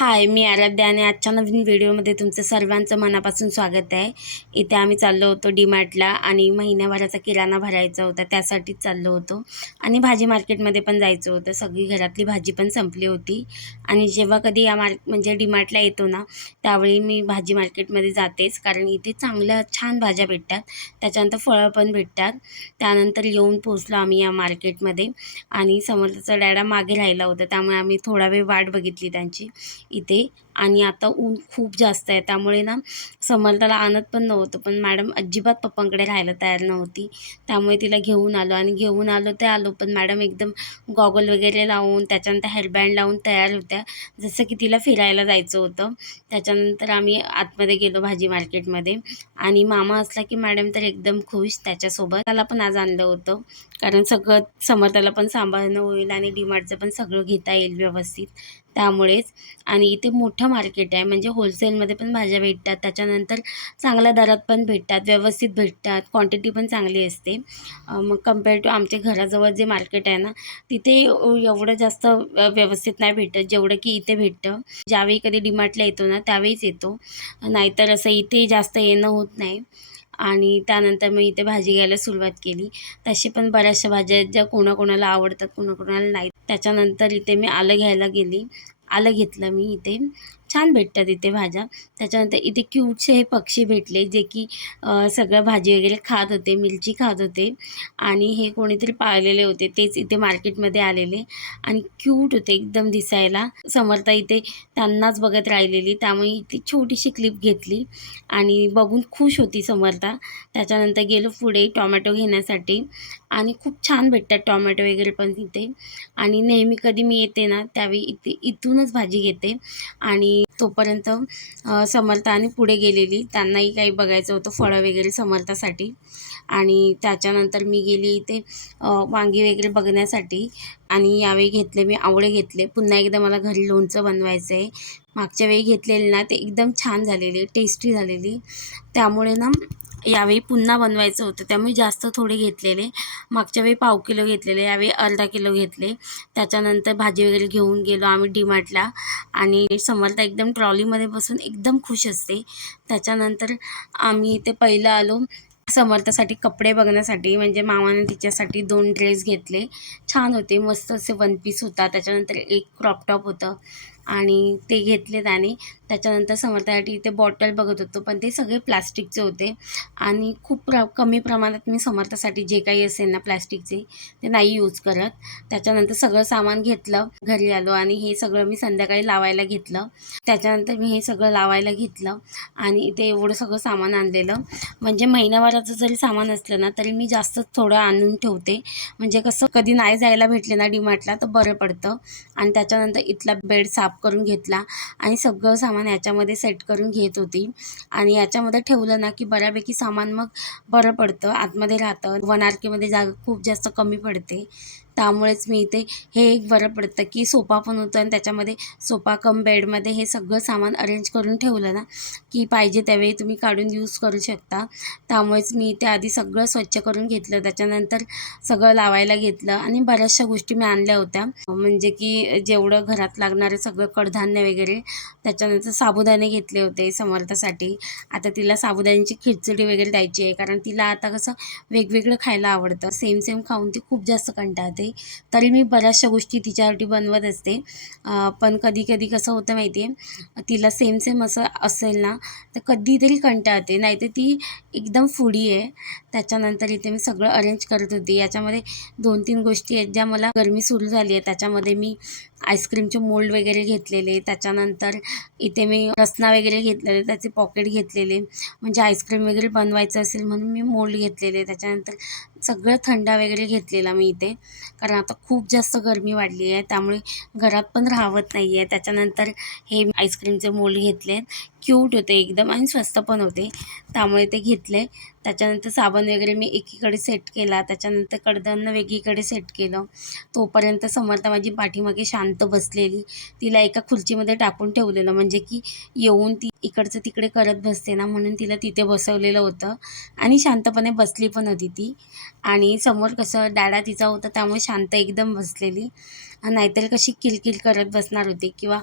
हाय, मी आराध्या आणि आजच्या नवीन व्हिडिओमध्ये तुमचं सर्वांचं मनापासून स्वागत आहे. इथे आम्ही चाललो होतो डीमार्टला आणि महिन्याभराचा किराणा भरायचा होता, त्यासाठीच चाललो होतो. आणि भाजी मार्केटमध्ये पण जायचं होतं. सगळी घरातली भाजी पण संपली होती. आणि जेव्हा कधी या म्हणजे डीमार्टला येतो ना, त्यावेळी मी भाजी मार्केटमध्ये जातेच, कारण इथे चांगल्या छान भाज्या भेटतात. त्याच्यानंतर फळं पण भेटतात. त्यानंतर येऊन पोहोचलो आम्ही या मार्केटमध्ये आणि समोरचा डॅडा मागे राहिला होता, त्यामुळे आम्ही थोडा वेळ वाट बघितली त्यांची इथे. आणि आता ऊन खूप जास्त आहे, त्यामुळे ना समर्थाला आणत पण नव्हतं, पण मॅडम अजिबात पप्पांकडे राहायला तयार नव्हती. त्यामुळे तिला घेऊन आलो आणि घेऊन आलो ते आलो, पण मॅडम एकदम गॉगल वगैरे लावून त्याच्यानंतर हेअरबँड लावून तयार होत्या, जसं की तिला फिरायला जायचं होतं. त्याच्यानंतर आम्ही आतमध्ये गेलो भाजी मार्केटमध्ये आणि मामा असला की मॅडम तर एकदम खुश. त्याच्यासोबत त्याला पण आज आणलं होतं, कारण सगळं समर्थाला पण सांभाळणं होईल आणि डीमार्टचं पण सगळं घेता येईल व्यवस्थित, त्यामुळेच. आणि इथे मोठं मार्केट आहे, म्हणजे होलसेलमध्ये पण भाज्या भेटतात, त्याच्यानंतर चांगल्या दरात पण भेटतात, व्यवस्थित भेटतात, क्वांटिटी पण चांगली असते. मग कंपेअर टू आमच्या घराजवळ जे मार्केट आहे ना, तिथे एवढं जास्त व्यवस्थित नाही भेटत जेवढं की इथे भेटतं. ज्यावेळी कधी डीमार्टला येतो ना त्यावेळीच येतो, नाहीतर असं इथे जास्त येणं होत नाही. आणि त्यानंतर मी इथे भाजी घ्यायला सुरुवात केली. तशी पण बऱ्याचशा भाज्या आहेत ज्या कोणाकोणाला आवडतात, कोणाकोणाला नाही. त्याच्यानंतर इथे मी आलं घ्यायला गेली. आलं घेतलं मी इथे. छान भेटतात इथे भाज्या. त्याच्यानंतर इथे क्यूटसे हे पक्षी भेटले, जे की सगळं भाजी वगैरे खात होते, मिरची खात होते. आणि हे कोणीतरी पाळलेले होते, तेच इथे मार्केटमध्ये आलेले आणि क्यूट होते एकदम दिसायला. समर्था इथे त्यांनाच बघत राहिलेली, त्यामुळे इथे छोटीशी क्लिप घेतली आणि बघून खुश होती समर्था. त्याच्यानंतर गेलो पुढे टोमॅटो घेण्यासाठी आणि खूप छान भेटतात टोमॅटो वगैरे पण तिथे. आणि नेहमी कधी मी येते ना त्यावेळी इथूनच भाजी घेते. आणि तोपर्यंत समर्था आणि पुढे गेलेली, त्यांनाही काही बघायचं होतं फळं वगैरे समर्थासाठी. आणि त्याच्यानंतर मी गेली इथे वांगी वगैरे बघण्यासाठी. आणि यावेळी घेतले मी आवळे घेतले. पुन्हा एकदा मला घरी लोणचं बनवायचं आहे. मागच्या वेळी घेतलेले ना ते एकदम छान झालेले, टेस्टी झालेली, त्यामुळे ना यावेळी पुन्हा बनवायचं होतं, त्यामुळे जास्त थोडे घेतलेले. मागच्या वेळी पाव किलो घेतलेले, यावेळी अर्धा किलो घेतले. त्याच्यानंतर भाजी वगैरे घेऊन गेलो आम्ही डीमार्टला आणि समर्था एकदम ट्रॉलीमध्ये बसून एकदम खुश असते. त्याच्यानंतर आम्ही इथे पहिलं आलो समर्थासाठी कपडे बघण्यासाठी, म्हणजे मामाने तिच्यासाठी 2 ड्रेस घेतले. छान होते, मस्त असे वन पीस होता, त्याच्यानंतर एक क्रॉप टॉप होतं आणि ते घेतले त्याने. त्याच्यानंतर समर्थासाठी इथे बॉटल बघत होतो, पण ते सगळे प्लास्टिकचे होते आणि खूप कमी प्रमाणात मी समर्थासाठी जे काही असेल ना प्लास्टिकचे ते नाही यूज करत. त्याच्यानंतर सगळं सामान घेतलं, घरी आलो आणि हे सगळं मी संध्याकाळी लावायला घेतलं. त्याच्यानंतर मी हे सगळं लावायला घेतलं आणि इथे एवढं सगळं सामान आणलेलं, म्हणजे महिनाभराचं जरी सामान असलं ना तरी मी जास्त थोडं आणून ठेवते, म्हणजे कसं कधी नाही जायला भेटले ना डीमार्टला तर बरं पडतं. आणि त्याच्यानंतर इथला बेड साफ करून घेतला आणि सगळं सामान याच्यामध्ये सेट करून घेत होती. आणि याच्यामध्ये ठेवलं ना की बऱ्यापैकी सामान मग बरं पडतं, आतमध्ये राहतं. 1 RKमध्ये जागा खूप जास्त कमी पडते, त्यामुळेच मी इथे हे एक बरं पडतं की सोफा पण होतं आणि त्याच्यामध्ये सोफा कम बेडमध्ये हे सगळं सामान अरेंज करून ठेवलं ना की पाहिजे त्यावेळी तुम्ही काढून यूज करू शकता. त्यामुळेच मी इथे आधी सगळं स्वच्छ करून घेतलं, त्याच्यानंतर सगळं लावायला घेतलं. आणि बऱ्याचशा गोष्टी मी आणल्या होत्या, म्हणजे की जेवढं घरात लागणारं सगळं कडधान्य वगैरे. त्याच्यानंतर साबुदाणे घेतले होते समर्थासाठी. आता तिला साबुदाण्याची खिचडी वगैरे द्यायची आहे, कारण तिला आता कसं वेगवेगळं खायला आवडतं, सेम सेम खाऊन ती खूप जास्त कंटाळते. तरी मी बऱ्याचशा गोष्टी तिच्यासाठी बनवत असते. पण कधी कधी कसं होतं माहिती आहे, तिला सेम सेम असं असेल ना तर कधीतरी कंटाळते, नाहीतर ती एकदम फूडी आहे. त्याच्यानंतर इथे मी सगळं अरेंज करत होती. याच्यामध्ये 2-3 गोष्टी आहेत ज्या मला गरमी सुरू झाली आहे त्याच्यामध्ये मी आईस्क्रीमचे मोल्ड वगैरे घेतलेले. त्याच्यानंतर इथे मी रसना वगैरे घेतलेले, त्याचे पॉकेट घेतलेले, म्हणजे आईस्क्रीम वगैरे बनवायचं असेल म्हणून मी मोल्ड घेतलेले. त्याच्यानंतर सगळं थंडा वगैरे घेतलेला मी इथे, कारण आता खूप जास्त गरमी वाढली आहे, त्यामुळे घरात पण राहत नाही आहे. त्याच्यानंतर हे आईस्क्रीमचे मोल्ड घेतले, क्यूट होते एकदम आणि स्वस्त पण होते, त्यामुळे ते घेतले. त्याच्यानंतर साबण वगैरे मी एकीकडे सेट केला, त्याच्यानंतर कडधान्य वेगळीकडे सेट केलं. तोपर्यंत समर्था माझी पाठीमागे शांत बसलेली, तिला एका खुर्चीमध्ये टाकून ठेवलेलं, म्हणजे की येऊन ती इकडचं तिकडे करत बसते ना, म्हणून तिला तिथे बसवलेलं होतं आणि शांतपणे बसली पण होती ती. आणि समोर कसं डॅडा तिचा होता, त्यामुळे शांत एकदम बसलेली. नाहीतर कशी किलकिल करत बसणार होती किंवा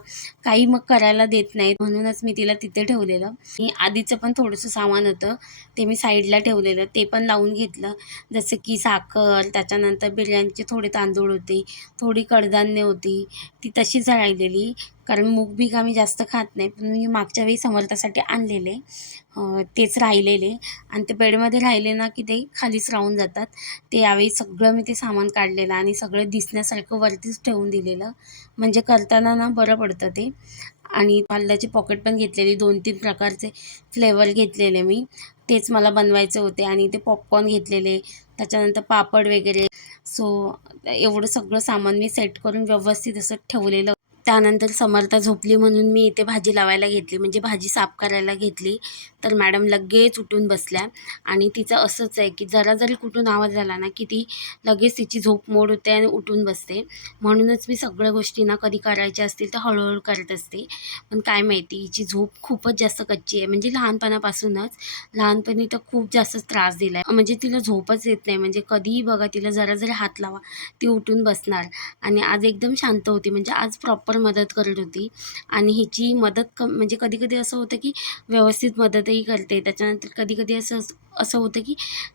काही मग करायला देत नाहीत, म्हणूनच मी तिला तिथे ठेवलेलं. आणि आधीचं पण थोडंसं सामान होतं ते मी साईडला ठेवलेलं, ते पण लावून घेतलं. जसं की साखर, त्याच्यानंतर बिर्याणीचे थोडे तांदूळ होते, थोडी कडधान्य होती, ती तशीच राहिलेली. कारण मूग बीग आम्ही जास्त खात नाही, पण मी मागच्या वेळी समर्थासाठी आणलेले तेच राहिलेले. आणि ते बेडमध्ये राहिले ना की ते खालीच राहून जातात. ते यावेळी सगळं मी ते सामान काढलेलं आणि सगळं दिसण्यासारखं वरतीच ठेवून दिलेलं, म्हणजे करताना ना बरं पडतं ते. आणि पाल्याची पॉकेट पण घेतलेली, 2-3 प्रकारचे फ्लेवर घेतलेले मी, तेच मला बनवायचे होते. आणि ते पॉपकॉर्न घेतलेले, त्याच्यानंतर पापड वगैरे. सो एवढं सगळं सामान मी सेट करून व्यवस्थित असं ठेवलेलं. त्यानंतर समर्था झोपली म्हणून मी इथे भाजी लावायला घेतली, म्हणजे भाजी साफ करायला घेतली. तर मॅडम लगेच उठून बसल्या. आणि तिचं असंच आहे की जरा जरी कुठून आवाज झाला ना की ती लगेच तिची झोप मोड होते आणि उठून बसते. म्हणूनच मी सगळ्या गोष्टी ना कधी करायच्या असतील तर हळूहळू करत असते. पण काय माहिती हिची झोप खूपच जास्त कच्ची आहे, म्हणजे लहानपणापासूनच. लहानपणी तर खूप जास्त त्रास दिला आहे, म्हणजे तिला झोपच येत नाही. म्हणजे कधीही बघा तिला जरा जरी हात लावा ती उठून बसणार. आणि आज एकदम शांत होती, म्हणजे आज प्रॉपर मदत करत होती. आणि हिची मदत म्हणजे कधी कधी असं होतं की व्यवस्थित मदतही करते, त्याच्यानंतर कधी कधी असं असं होतं की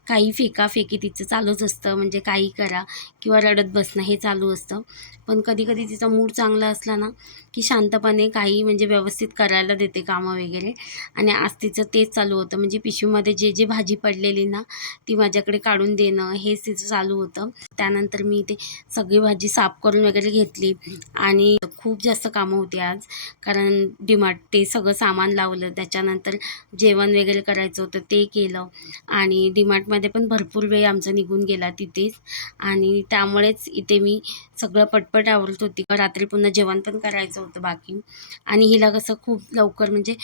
काही फेकाफेकी तिचं चालूच असतं, म्हणजे काही करा किंवा रडत बसणं हे चालू असतं. पण कधी कधी तिचा मूड चांगला असला ना की शांतपणे काही म्हणजे व्यवस्थित करायला देते कामं वगैरे. आणि आज तिचं तेच चालू होतं, म्हणजे पिशवीमध्ये जे जे भाजी पडलेली ना ती माझ्याकडे काढून देणं हेच तिचं चालू होतं. त्यानंतर मी ते सगळी भाजी साफ करून वगैरे घेतली. आणि खूप जास्त कामं होती आज, कारण डीमार्ट ते सगळं सामान लावलं, त्याच्यानंतर जेवण वगैरे करायचं होतं ते केलं. आणि डीमार्टमध्ये पण भरपूर वेळ आमचा निघून गेला तिथेच. आणि त्यामुळेच इथे मी सगळं पटपट आवरत होती, रात्री पुन्हा जेवण पण करायचं होतं बाकी. आणि हिला कसं खूप लवकर म्हणजे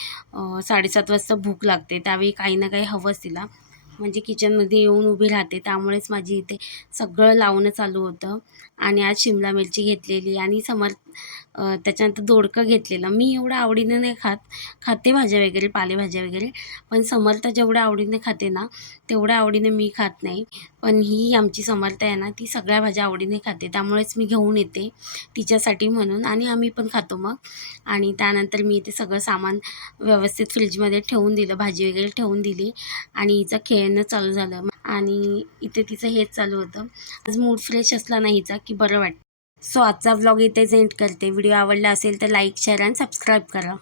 7:30 वाजता भूक लागते, त्यावेळी काही ना काही हवंच तिला. म्हणजे किचनमध्ये येऊन उभी राहते, त्यामुळेच माझी इथे सगळं लावणं चालू होतं. आणि आज शिमला मिरची घेतलेली आणि त्याच्यानंतर दोडकं घेतलेलं. मी एवढं आवडीनं नाही खात, खाते भाज्या वगैरे, पालेभाज्या वगैरे. पण समर्था जेवढ्या आवडीने खाते ना तेवढ्या आवडीने मी खात नाही. पण ही आमची समर्था आहे ना ती सगळ्या भाज्या आवडीने खाते, त्यामुळेच मी घेऊन येते तिच्यासाठी म्हणून, आणि आम्ही पण खातो मग. आणि त्यानंतर मी इथे सगळं सामान व्यवस्थित फ्रीजमध्ये ठेवून दिलं, भाजी वगैरे ठेवून दिली. आणि हिचं खेळणं चालू झालं. आणि इथे तिचं हेच चालू होतं. आज मूड फ्रेश असला ना हिचा की बरं वाटतं. सो आजचा व्लॉग इथेच एंड करते. व्हिडिओ आवडला असेल तर लाईक, शेअर आणि सबस्क्राईब करा.